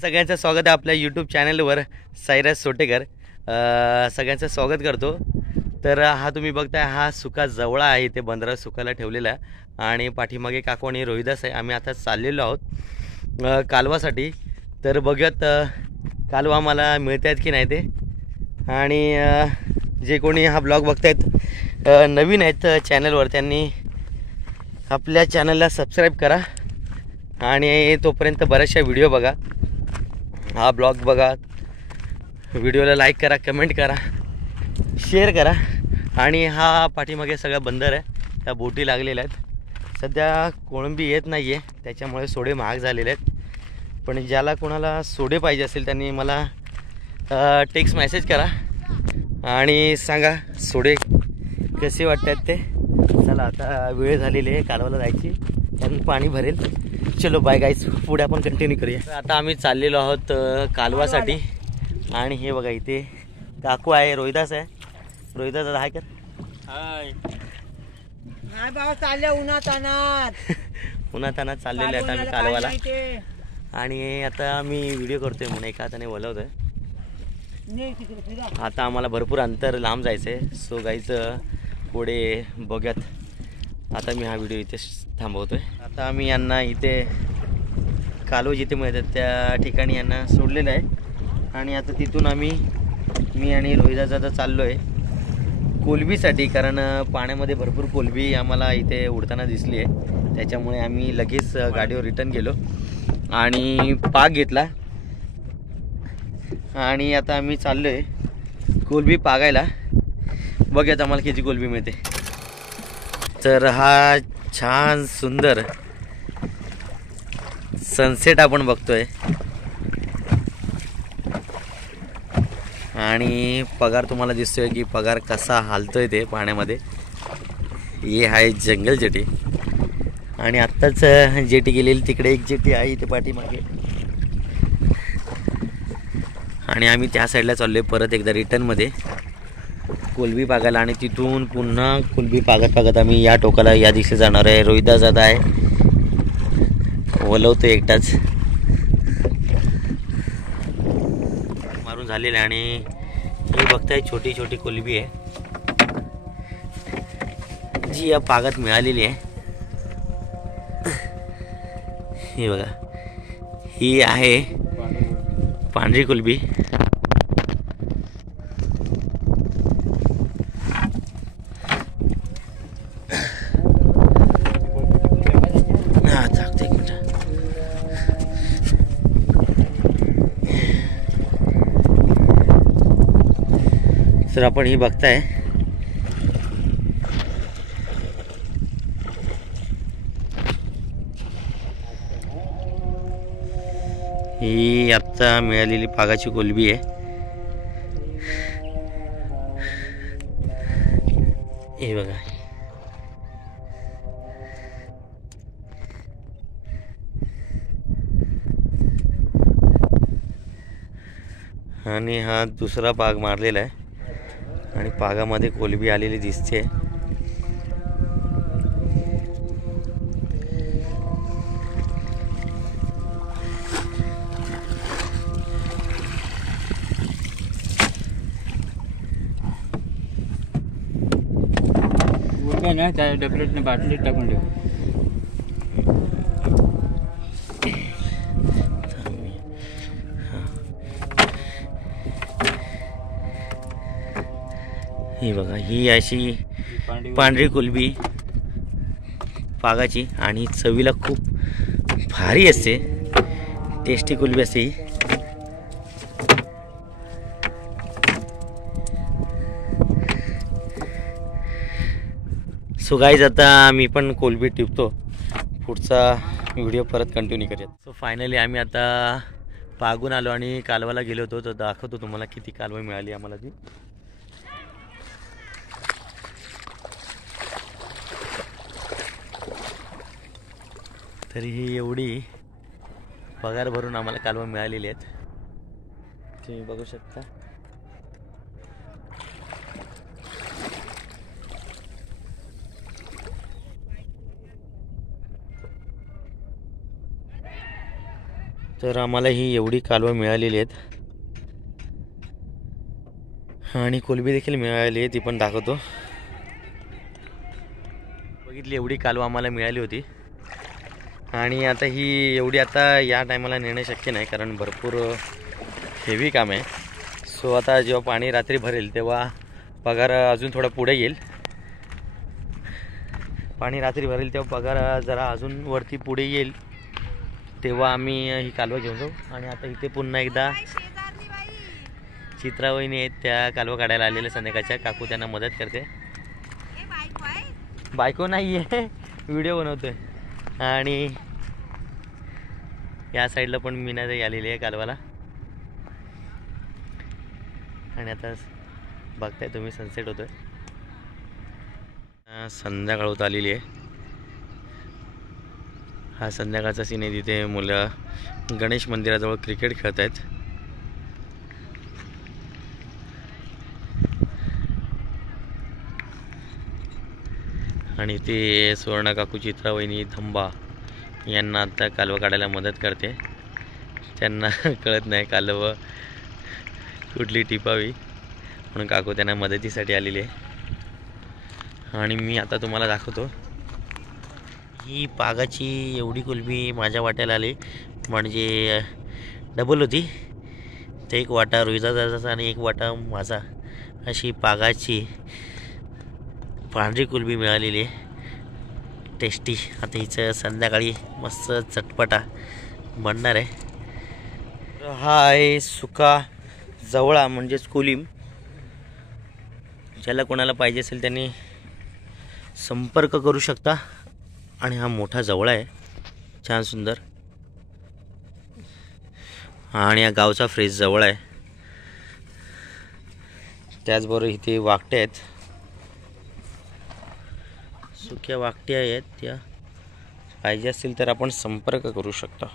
सगळ्यांचं स्वागत आहे आपल्या यूट्यूब चॅनलवर सायरस सोटेकर सगळ्यांचं स्वागत करतो। तर हा तुम्ही बघताय हा सुका जवळा आहे, इथे बंदरा सुकायला ठेवलेला आहे आणि पाठीमागे काकू आणि रोहिदास आहे। आम्ही आता चाललेलो आहोत कालवासाठी। तर बघूयात कालवा आम्हाला मिळत आहेत की नाही ते। आणि जे कोणी हा ब्लॉग बघतायत नवीन आहेत चॅनलवर त्यांनी आपल्या चॅनलला सबस्क्राईब करा आणि तोपर्यंत बऱ्याचशा व्हिडिओ बघा, हा ब्लॉग बघा, व्हिडिओला लाईक करा, कमेंट करा, शेअर करा। आणि हा पाठीमागे सगळा बंदर आहे, त्या बोटी लागलेल्या आहेत। सध्या कोळंबी येत नाही आहे त्याच्यामुळे सोडे महाग झालेले आहेत। पण ज्याला कोणाला सोडे पाहिजे असेल त्यांनी मला टेक्स्ट मेसेज करा आणि सांगा सोडे कसे वाटतात ते। चला आता वेळ झालेली आहे कालवाला जायची, कारण पाणी भरेल। चलो बाय गाईज, पुढे आपण कंटिन्यू करूया। आता आम्ही चाललेलो आहोत कालवासाठी आणि हे बघा इथे काकू आहे, रोहिदास आहे। रोहिदास हाय कर। हाय हाय बाबा, चालले उन्हातानात उन्हातानात चाललेले आहेत आम्ही कालवाला। आणि आता आम्ही व्हिडिओ करतोय म्हणून एका हाताने बोलवतोय। आता आम्हाला भरपूर अंतर लांब जायचं आहे। सो गाईज पुढे बघूयात। आता मी हा व्हिडिओ इथे थांबवतोय। आता आम्ही यांना इथे कालव जिथे मिळतात त्या ठिकाणी यांना सोडलेलं आहे आणि आता तिथून मी आणि रोहिदास आता चाललो आहे कोलंबीसाठी, कारण पाण्यामध्ये भरपूर कोलंबी आम्हाला इथे उडताना दिसली आहे। त्याच्यामुळे आम्ही लगेच गाडीवर रिटर्न गेलो आणि पाग घेतला आणि आता आम्ही चाललो आहे कोलंबी पागायला। बघूयात आम्हाला किती कोलंबी मिळते। तर हा छान सुंदर सनसेट आपण बघतोय आणि पगार तुम्हाला दिसतोय की पगार कसा हालतोय ते पाण्यामध्ये। हे आहे जंगल जेटी आणि आत्ताच जेटी गेलेली, तिकडे एक जेटी आहे इथे पाठीमागे आणि आम्ही त्या साईडला चाललोय परत एकदा रिटर्नमध्ये कोलंबी पागायला। आणि तिथून पुन्हा कोलंबी पागत आम्ही या टोकाला या दिशेने जाणार आहे। रोहिदास जात आहे, वलवतो एकटाच मारून झालेलं आहे। आणि ही बघताय छोटी छोटी कोलंबी आहे जी या पागात मिळालेली आहे। ही बघा, ही आहे पांढरी कोलंबी। तर आपण ही बघताय ही आता मिळालेली पागाची कोलंबी आहे। हे बघा, आणि हा दुसरा पाग मारलेला आहे आणि पागामध्ये कोलंबी आलेली दिसते। ना त्या डबलेटने बाटलीत टाकून ठेव। ही बघा, ही अशी पांढरी कोलंबी पागाची आणि चवीला खूप भारी असते, टेस्टी कोलंबी असते। सो गाईज आता मी पण कोलंबी टिपतो, पुढचा व्हिडिओ परत कंटिन्यू करूयात। सो फायनली आम्ही आता पागून आलो आणि कालवाला गेलो होतो, तर दाखवतो तुम्हाला किती कालवा मिळाली आम्हाला ती। तरी ही एवढी पगार भरून आम्हाला कालवा मिळालेली आहेत, तुम्ही बघू शकता। तर आम्हाला ही एवढी कालवं मिळालेली आहेत आणि कोलंबी देखील मिळाली आहे, ती पण दाखवतो. बघितली एवढी कालवं आम्हाला मिळाली होती. आणि आता ही एवढी आता या टायमाला नेणं शक्य नाही, कारण भरपूर हेवी काम आहे. सो आता जेव्हा पाणी रात्री भरेल तेव्हा पगार अजून थोडा पुढे येईल. पाणी रात्री भरेल तेव्हा पगार जरा अजून वरती पुढे येईल, तेव्हा आम्ही ही कालवं घेऊन जाऊ. आणि आता इथे पुन्हा एकदा चित्रावहिनी आहेत, त्या कालवं काढायला आलेल्या संध्याकाळच्या. काकू त्यांना मदत करते. बायको नाही आहे, व्हिडिओ बनवतोय. आणि या साईडला पण मीनाताई आलेली आहे कालवाला. आणि आता बघताय तुम्ही सनसेट होतोय. संध्याकाळ होत आलेली आहे. हा संध्याकाळचा सीन आहे. तिथे मुलं गणेश मंदिराजवळ क्रिकेट खेळत आहेत. आणि ते सुवर्ण काकू, चित्रावहिनी, धंबा यांना आता कालवं काढायला मदत करते. त्यांना कळत नाही कालवं कुठली टिपावी, म्हणून काकू त्यांना मदतीसाठी आलेली आहे. आणि मी आता तुम्हाला दाखवतो. ही पागाची एवढी कोलंबी माझ्या वाट्याला आली, म्हणजे डबल होती. ते एक वाटा रोहिता दादाचा आणि एक वाटा माझा, अशी पागाची पांढरी कोलंबी मिळालेली आहे, टेस्टी. आता हिचं संध्याकाळी मस्त चटपटा बनणार आहे. हा आहे सुका जवळा म्हणजेच कोलिम. ज्याला कोणाला पाहिजे असेल त्यांनी संपर्क करू शकता. आणि हा मोठा जवळा आहे, छान सुंदर. आणि हा गावचा फ्रेश जवळा आहे. त्याचबरोबर इथे वाकटे आहेत, सुक्या वाकट्या आहेत. त्या पाहिजे असतील तर आपण संपर्क करू शकता.